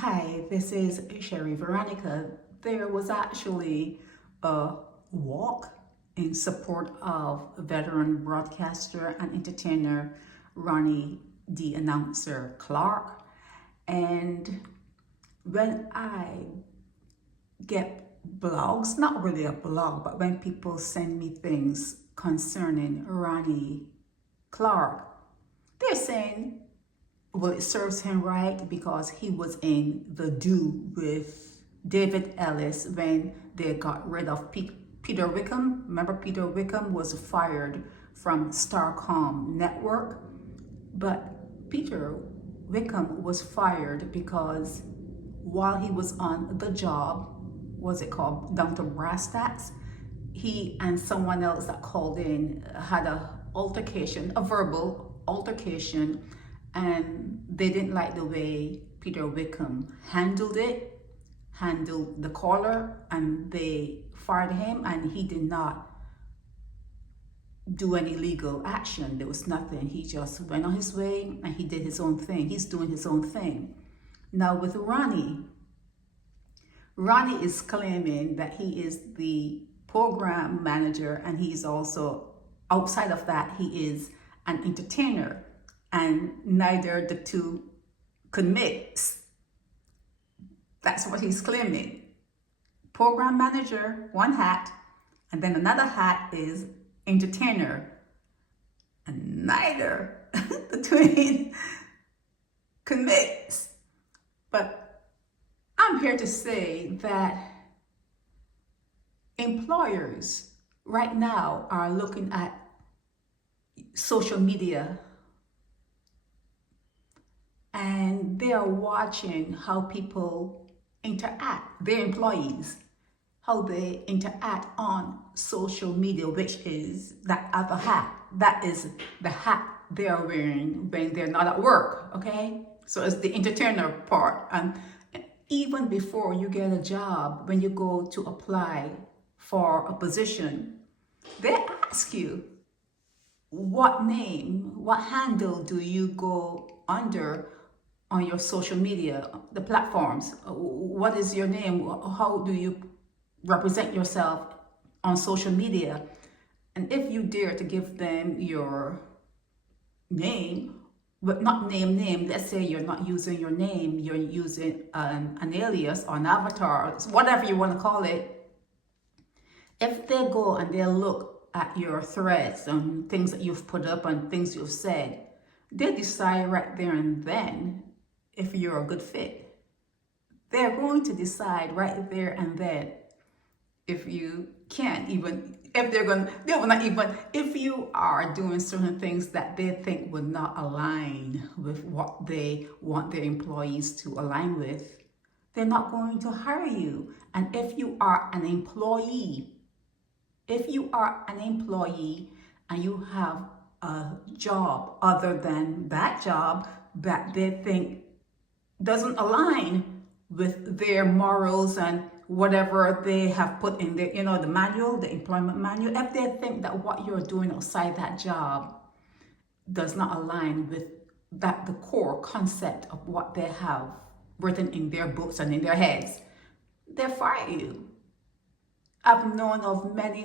Hi, this is Sherry Veronica. There was actually a walk in support of veteran broadcaster and entertainer Ronnie De Announcer Clarke. And when I get blogs, not really a blog, but when people send me things concerning Ronnie Clarke, they're saying, well, it serves him right because he was in the do with David Ellis when they got rid of Peter Wickham. Remember, Peter Wickham was fired from Starcom Network, but Peter Wickham was fired because while he was on the job, what's it called, down to brass tacks, he and someone else that called in had a altercation, a verbal altercation, and they didn't like the way Peter Wickham handled the caller, and they fired him, and he did not do any legal action. There was nothing. He just went on his way and he did his own thing. He's doing his own thing. Now with Ronnie is claiming that he is the program manager, and he's also, outside of that, he is an entertainer, and neither the two could mix. That's what he's claiming. Program manager, one hat, and then another hat is entertainer, and neither the twain could mix. But I'm here to say that employers right now are looking at social media, and they are watching how people interact, their employees, how they interact on social media, which is that other hat. That is the hat they are wearing when they're not at work, okay? So it's the entertainer part. And even before you get a job, when you go to apply for a position, they ask you, what name, what handle do you go under on your social media, the platforms? What is your name? How do you represent yourself on social media? And if you dare to give them your name, but not name, let's say you're not using your name, you're using an alias or an avatar, whatever you want to call it. If they go and they look at your threads and things that you've put up and things you've said, they decide right there and then if you're a good fit. They're going to decide right there and then if you can't even, if they will not even, if you are doing certain things that they think would not align with what they want their employees to align with, they're not going to hire you. And if you are an employee, and you have a job other than that job that they think doesn't align with their morals and whatever they have put in their, the manual, the employment manual, if they think that what you're doing outside that job does not align with that, the core concept of what they have written in their books and in their heads, they fire you. I've known of many,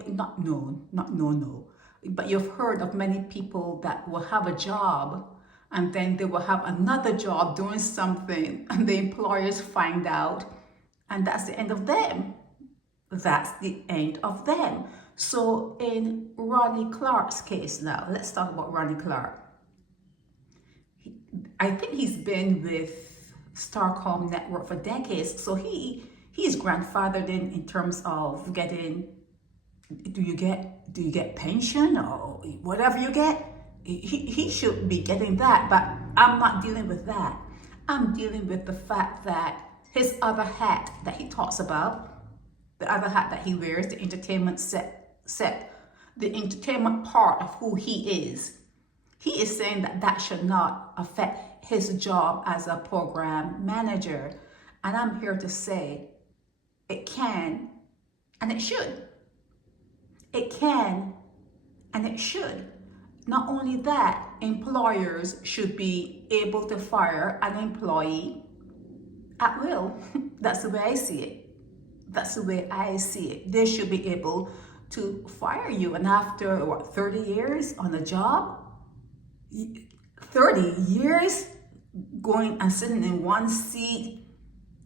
but you've heard of many people that will have a job and then they will have another job doing something, and the employers find out, and that's the end of them. That's the end of them. So in Ronnie Clarke's case now, let's talk about Ronnie Clarke. I think he's been with Starcom Network for decades, so he's grandfathered in terms of getting, do you get pension or whatever you get? He should be getting that, but I'm not dealing with that. I'm dealing with the fact that his other hat that he talks about, the other hat that he wears, the entertainment set, the entertainment part of who he is saying that should not affect his job as a program manager. And I'm here to say it can and it should. It can and it should. Not only that, employers should be able to fire an employee at will. That's the way I see it. That's the way I see it. They should be able to fire you. And after, what, 30 years on a job? 30 years going and sitting in one seat,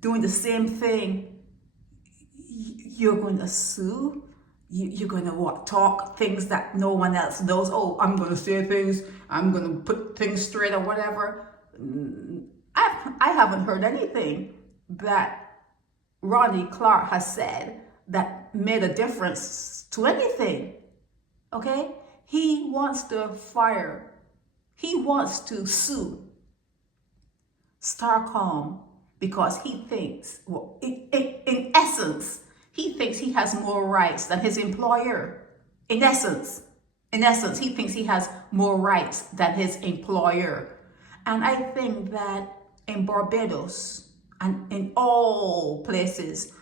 doing the same thing. You're going to sue? You're going to what? Talk things that no one else knows. Oh, I'm going to say things. I'm going to put things straight or whatever. I haven't heard anything that Ronnie Clarke has said that made a difference to anything. Okay? He wants to fire. He wants to sue Starcom because he thinks, well, in essence, he thinks he has more rights than his employer. In essence, he thinks he has more rights than his employer. And I think that in Barbados and in all places,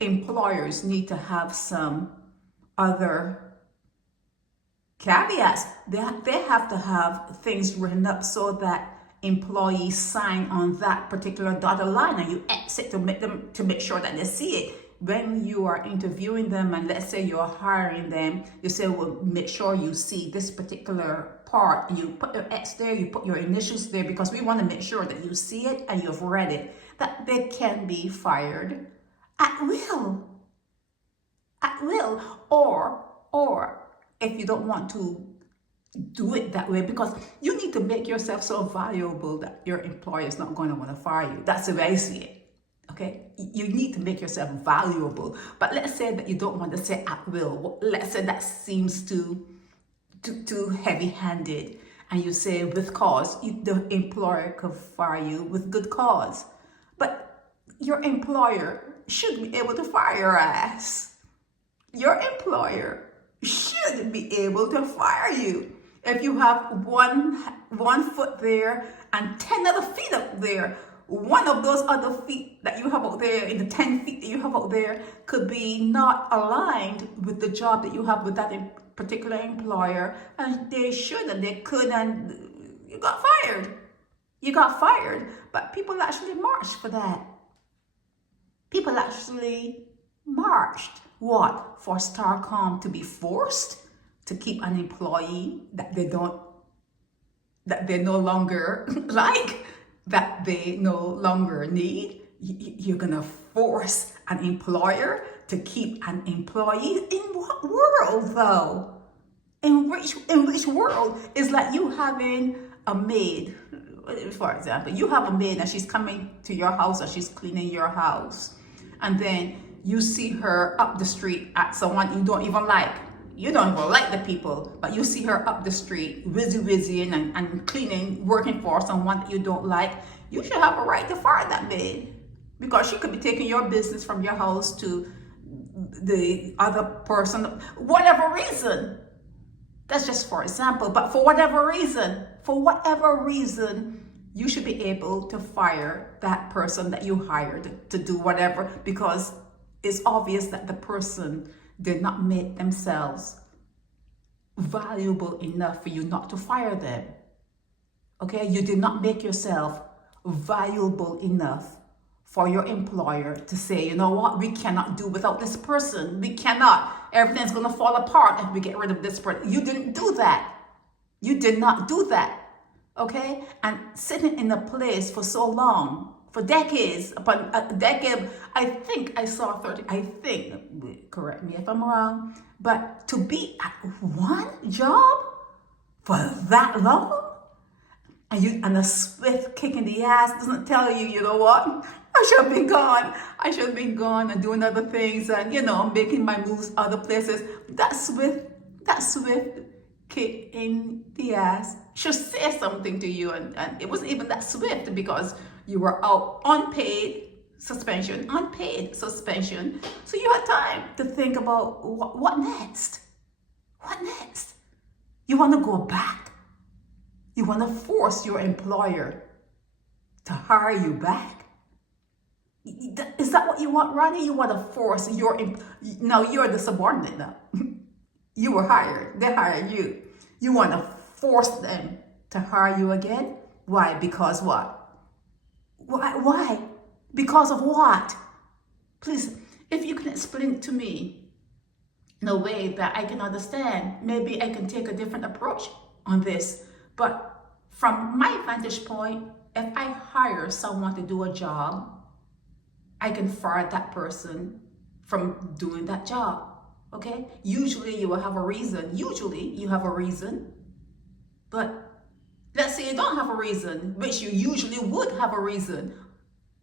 employers need to have some other caveats. They have to have things written up so that employees sign on that particular dotted line, and you exit to make sure that they see it. When you are interviewing them, and let's say you're hiring them, you say, well, make sure you see this particular part. You put your X there, you put your initials there, because we want to make sure that you see it and you've read it, that they can be fired at will. At will. Or if you don't want to do it that way, because you need to make yourself so valuable that your employer is not going to want to fire you. That's the way I see it. Okay, you need to make yourself valuable. But let's say that you don't want to say at will. Let's say that seems too heavy-handed, and you say with cause. The employer could fire you with good cause, but your employer should be able to fire your ass. Your employer should be able to fire you if you have one foot there and 10 other feet up there. One of those other feet that you have out there, in the 10 feet that you have out there, could be not aligned with the job that you have with that particular employer, and they should and they could, and you got fired. You got fired. But people actually marched for that. People actually marched. What? For Starcom to be forced to keep an employee that they no longer like, that they no longer need. You're gonna force an employer to keep an employee? In what world, though? In which world? Is like you having a maid, for example. You have a maid and she's coming to your house or she's cleaning your house, and then you see her up the street at someone you don't even like. You don't even like the people, but you see her up the street, busy and cleaning, working for someone that you don't like. You should have a right to fire that maid, because she could be taking your business from your house to the other person, whatever reason. That's just for example, but for whatever reason, you should be able to fire that person that you hired to do whatever, because it's obvious that the person did not make themselves valuable enough for you not to fire them. Okay, you did not make yourself valuable enough for your employer to say, you know what, we cannot do without this person. We cannot. Everything's going to fall apart if we get rid of this person. You didn't do that. You did not do that. Okay, and sitting in a place for so long, for decades upon a decade, I think I saw 30, correct me if I'm wrong, but to be at one job for that long, and a swift kick in the ass doesn't tell you, you know what, I should have been gone. I should have been gone and doing other things and, making my moves other places. That swift kick in the ass should say something to you, and it wasn't even that swift, because you were out unpaid suspension, so you had time to think about what next. You want to go back? You want to force your employer to hire you back? Is that what you want, Ronnie? You want to force now you're the subordinate now. You were hired, they hired you. You want to force them to hire you again? Why? Because what? Why? Because of what? Please, if you can explain it to me in a way that I can understand, maybe I can take a different approach on this. But from my vantage point, if I hire someone to do a job, I can fire that person from doing that job. Okay? Usually you will have a reason. Usually you have a reason. But let's say you don't have a reason, which you usually would have a reason.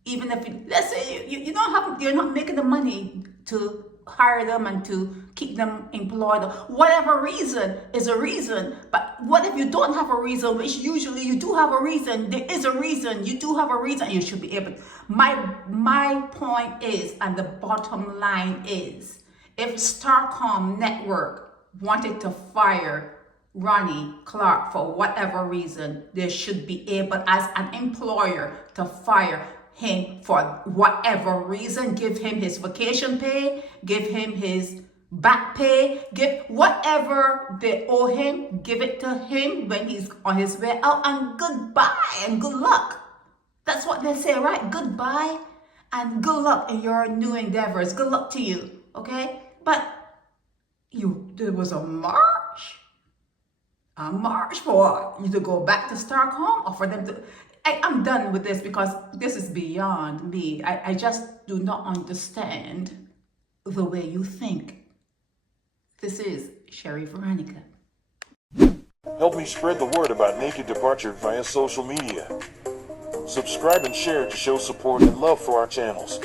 Even if let's say you don't have, you're not making the money to hire them and to keep them employed, whatever reason is a reason. But what if you don't have a reason, which usually you do have a reason? There is a reason, you do have a reason. You should be able. My point is, and the bottom line is, if Starcom Network wanted to fire Ronnie Clarke for whatever reason, they should be able as an employer to fire him for whatever reason. Give him his vacation pay, give him his back pay, give whatever they owe him, give it to him when he's on his way out, and goodbye and good luck. That's what they say, right? Goodbye and good luck in your new endeavors. Good luck to you, okay? But there was a march for what? You to go back to Stockholm, or for them to... I'm done with this because this is beyond me. I just do not understand the way you think. This is Sherry Veronica. Help me spread the word about Naked Departure via social media. Subscribe and share to show support and love for our channels.